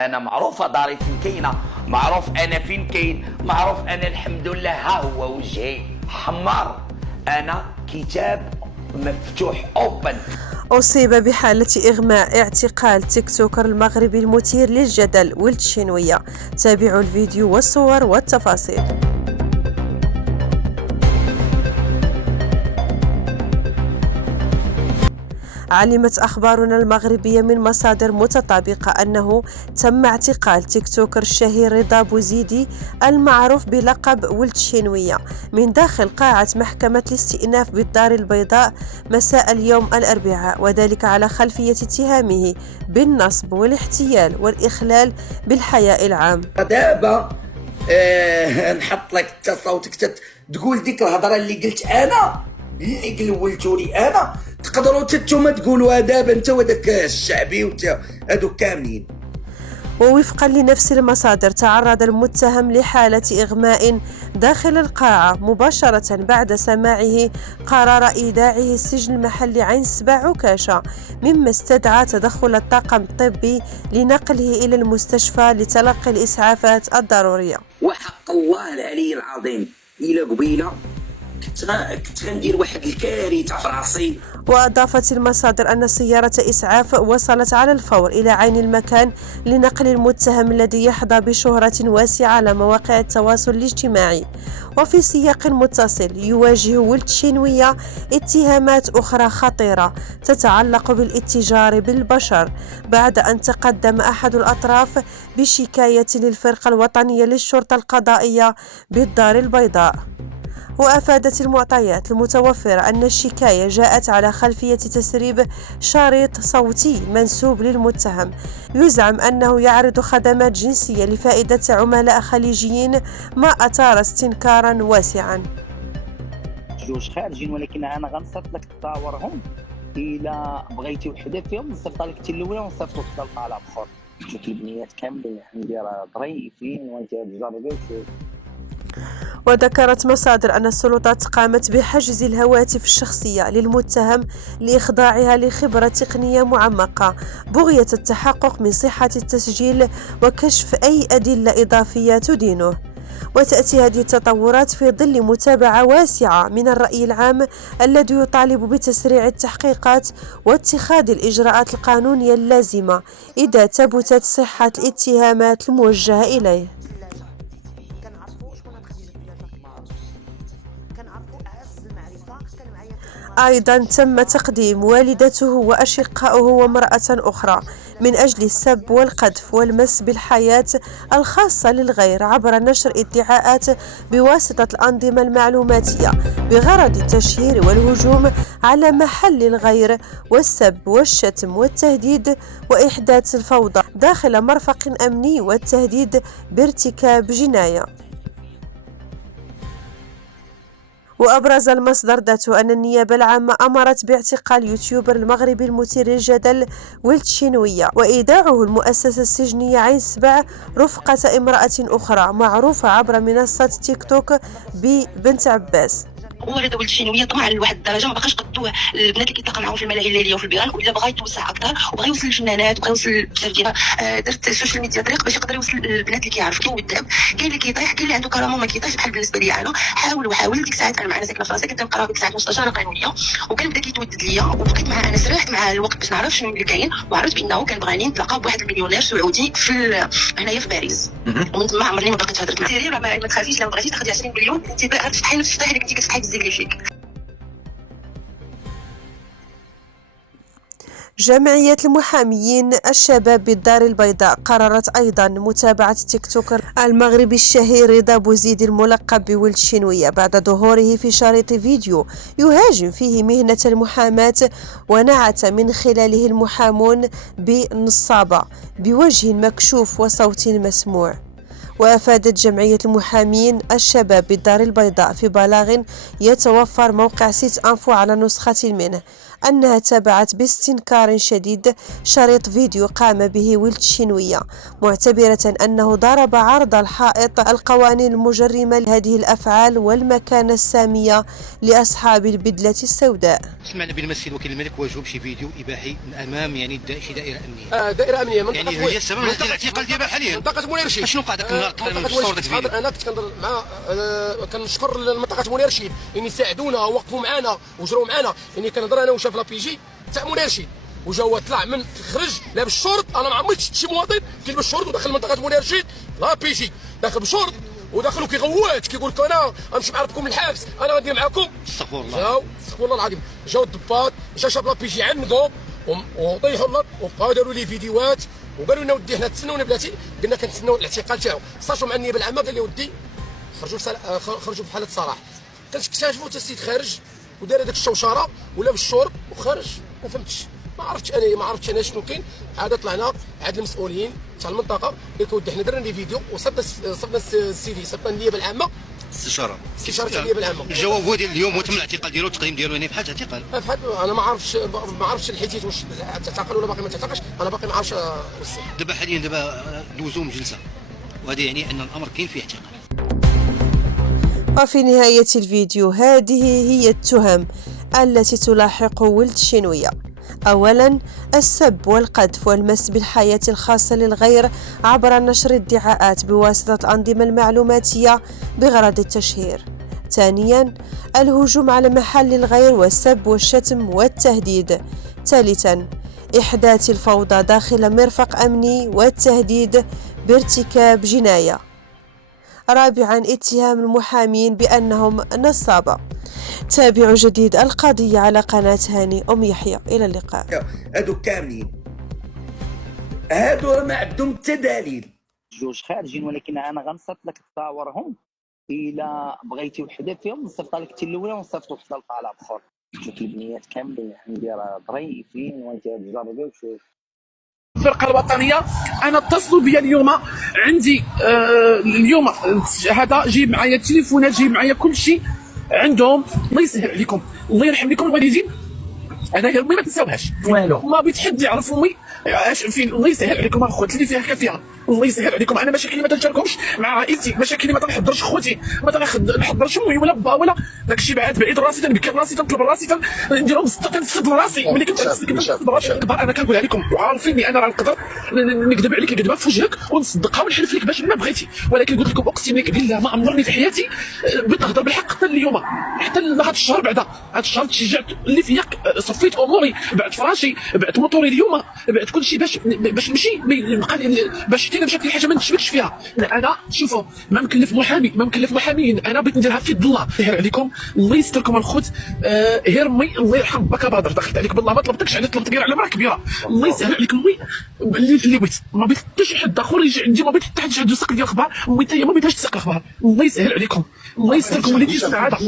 انا معروفه داري فين كاينه، معروف انا فين كاين، معروف انا الحمد لله ها هو وجهي حمار، انا كتاب مفتوح اوبن. أصيب بحالة إغماء اعتقال تيك توكر المغربي المثير للجدل ولد الشينوية. تابعوا الفيديو والصور والتفاصيل. علمت أخبارنا المغربية من مصادر متطابقة أنه تم اعتقال تيك توكر الشهير رضا بوزيدي المعروف بلقب ولد الشينوية من داخل قاعة محكمة الاستئناف بالدار البيضاء مساء اليوم الأربعاء، وذلك على خلفية اتهامه بالنصب والاحتيال والإخلال بالحياء العام. دابا نحط لك انت صوتك تقول ديك الهضره اللي قلت انا، اللي قولتولي انا، تقدروا نتوما تقولوها دابا انت وداك الشعبي هادوك كاملين. ووفقا لنفس المصادر تعرض المتهم لحالة إغماء داخل القاعة مباشرة بعد سماعه قرار إيداعه السجن المحلي عين سبع عكاشة، مما استدعى تدخل الطاقم الطبي لنقله إلى المستشفى لتلقي الإسعافات الضرورية. وحق الله العلي العظيم إلى قبيلة كنت غندير واحد الكارثة في راسي. وأضافت المصادر أن سيارة إسعاف وصلت على الفور إلى عين المكان لنقل المتهم الذي يحظى بشهرة واسعة على مواقع التواصل الاجتماعي. وفي سياق متصل يواجه ولد الشينوية اتهامات أخرى خطيرة تتعلق بالاتجار بالبشر بعد أن تقدم أحد الأطراف بشكاية للفرقة الوطنية للشرطة القضائية بالدار البيضاء. وأفادت المعطيات المتوفرة أن الشكاية جاءت على خلفية تسريب شريط صوتي منسوب للمتهم يزعم أنه يعرض خدمات جنسية لفائدة عملاء خليجيين، ما أثار استنكارا واسعا. جوج خارجين، ولكن أنا غنصيفط لك تصاورهم إلا بغيتي وحدة فيهم، نصيفط لك حتى الأولى ونصيفط لك القالة بخور. شوف البنيات كاملين عندي راه ظريفين وانت تجربي. وذكرت مصادر أن السلطات قامت بحجز الهواتف الشخصية للمتهم لإخضاعها لخبرة تقنية معمقة بغية التحقق من صحة التسجيل وكشف أي أدلة إضافية تدينه. وتأتي هذه التطورات في ظل متابعة واسعة من الرأي العام الذي يطالب بتسريع التحقيقات واتخاذ الإجراءات القانونية اللازمة إذا ثبتت صحة الاتهامات الموجهة إليه. أيضا تم تقديم والدته وأشقائه وامرأة أخرى من أجل السب والقذف والمس بالحياة الخاصة للغير عبر نشر ادعاءات بواسطة الأنظمة المعلوماتية بغرض التشهير والهجوم على محل الغير والسب والشتم والتهديد وإحداث الفوضى داخل مرفق أمني والتهديد بارتكاب جناية. وأبرز المصدر ذاته أن النيابة العامة أمرت باعتقال يوتيوبر المغربي المثير للجدل ولد الشينوية وإيداعه المؤسسة السجنية عين سبع رفقة امرأة أخرى معروفة عبر منصة تيك توك ببنت عباس. هو رضا ولد الشينوية طمع لواحد الدرجه ما بقاش قدوه البنات اللي كيتلاقى معاهم في الملاهي الليليه وفي البيران، ولا بغى يتوسع اكثر وبغى يوصل للفنانات وبغى يوصل بزاف ديال درت السوشيال ميديا طريق باش يقدر يوصل للبنات اللي كيعرف. كاين الذهب، كاين اللي كيطيح، كاين اللي عنده كرامه وما كيطيحش. بحال بالنسبه لي انا حاول ديك الساعات انا معنا ساكنه في راسي كنت نقرا ديك الساعات مستشاره قانونيه، وكان بدا كيتودد ليا وبقيت معاه. انا سرحت مع الوقت باش نعرف شنو اللي كاين، وعرفت بانه كان بغاني نتلاقى بواحد المليونير سعودي في هنايا في باريس، ومن تما عمرني ما بقيت هضرت معاه. ما تخافيش، لو بغيتي تاخدي 20 مليون انت غتفتحي نفس الفتح اللي كنتي كتفتحي بالزيك اللي فيك. جمعية المحاميين الشباب بالدار البيضاء قررت أيضا متابعة تيك توكر المغربي الشهير رضا بوزيدي الملقب بولد الشينوية بعد ظهوره في شريط فيديو يهاجم فيه مهنة المحاماة ونعت من خلاله المحامون بنصابة بوجه مكشوف وصوت مسموع. وأفادت جمعية المحامين الشباب بالدار البيضاء في بلاغ يتوفر موقع سيت أنفو على نسخة منه أنها تابعت باستنكار شديد شريط فيديو قام به ولد الشنوية، معتبرة أنه ضرب عرض الحائط القوانين المجرمة لهذه الأفعال والمكانة السامية لأصحاب البدلة السوداء. سمعنا بالممثل وكيل الملك واجهوا بشي فيديو اباحي من امام يعني شي دائره امنيه. دائره امنيه يعني هي السبب من الاعتقال ديالها حاليا. منطقه منير رشيد. شنو وقع ذاك النهار تقريبا في صوره الفيديو؟ انا كنت كنهضر مع كنشكر منطقه منير رشيد يعني ساعدونا ووقفوا معنا وجروا معنا، يعني كنهضر انا وشاف لا بي جي تاع منير رشيد وجا طلع من خرج لابس الشورت. انا ما عمري شفت شي مواطن كيلبس الشورت ودخل منطقه منير رشيد لا بي جي داخل بشورت وداخل وكيغوت كيقول لك انا غنمشي معكم للحبس، انا غندير معكم. استغفر الله. جاو استغفر الله العظيم، جاو الضباط جا شاف لا بي جي عنقوا وطيحوا الارض وبقاو داروا لي فيديوهات وقالوا لنا ودي حنا تسناونا بلاتي، قلنا كنتسناو الاعتقال تاعو. اتصلوا مع النيابه العامه قال لي ودي خرجوا في حاله صراحه. كنكتشفوا حتى السيد خارج ودار هذاك الشوشره ولا بالشرب وخرج. ما فهمتش، ما عرفتش انا شنو كاين. عاد طلعنا عاد المسؤولين تاع المنطقه قال لك ودي حنا درنا لي فيديو وصبنا السيدي صبنا النيابه العامه استشاره النيابه العامه. الجواب هو ديال اليوم هو تم الاعتقال ديالو والتقديم ديالو يعني بحال اعتقال. انا ما عرفتش الحيتيت واش تعتقل ولا باقي ما تعتقلش، انا باقي ما عرفتش. دابا حاليا دوزوهم جلسه وهذا يعني ان الامر كاين فيه اعتقال. وفي نهاية الفيديو هذه هي التهم التي تلاحق ولد الشنوية. أولا، السب والقذف والمس بالحياة الخاصة للغير عبر نشر ادعاءات بواسطة الأنظمة المعلوماتية بغرض التشهير. ثانيا، الهجوم على محل الغير والسب والشتم والتهديد. ثالثا، إحداث الفوضى داخل مرفق أمني والتهديد بارتكاب جناية. رابعا، اتهام المحامين بأنهم نصابة. تابعوا جديد القضية على قناة هاني أم يحيى. إلى اللقاء. هادو كاملين هادو ما عندهم حتى دليل. جوج خارجين ولكن انا غنصيفط لك تصاورهم الا بغيتي وحده فيهم نصيفط لك حتى الاولى ونصيفط وحده لطالب اخر. شوف البنيات كاملين عندي راه ظريفين وانت جربي وشوف. الفرقه الوطنيه انا اتصلوا بيا اليوم عندي اليوم هذا جايب معايا التليفونات جايب معايا كل شيء عندهم. الله يسهل عليكم الله يرحم لكم الوالدين. انا امي ما تنساوهاش والو، ما بغيت حد يعرف امي فين. الله يسهل عليكم اخوات اللي فيها كافيه. الله يسهل عليكم. انا مشاكلي ما تنشاركهمش مع عائلتي، مشاكلي ما تنحضرش خوتي، ما تنحضرش امي ولا با ولا داكشي. بعيد راسي تنبكي راسي تنطلب راسي نديرهم تنسد راسي. ملي كنت راسي انا كنقولها لكم وعارفيني انا راه نقدر نكذب عليك الكذبه في وجهك ونصدقها ونحلف لك باش ما بغيتي، ولكن قلت لكم اقسم لك بالله ما عمرني في حياتي بغيت نهضر بالحق حتى اليوم، حتى هذا الشهر. بعدا هذا الشهر تشجعت اللي فيا، صفيت اموري، بعت فراشي، بعت موطوري اليوم، بعت كل شيء باش نمشي باش حتى مشات لي حاجه ما نشبكش فيها. انا شوفوا ما مكلف محامي ما مكلف محامين، انا بغيت نديرها في يد الله. يسهل عليكم الله يستركم الخوت. غير مي الله يرحم باك بدر دخلت عليك بالله ما طلبتكش على طلبت غير على مرا كبيره. الله يسهل عليك مي اللي بغيت ما بغيت حتى شي حد اخر يجي عندي، ما بغيت حتى حد يسق ديال الاخبار. مي حتى هي ما بغيتهاش تسق الاخبار. الله يسهل عليكم الله يستركم وليدي السعاده.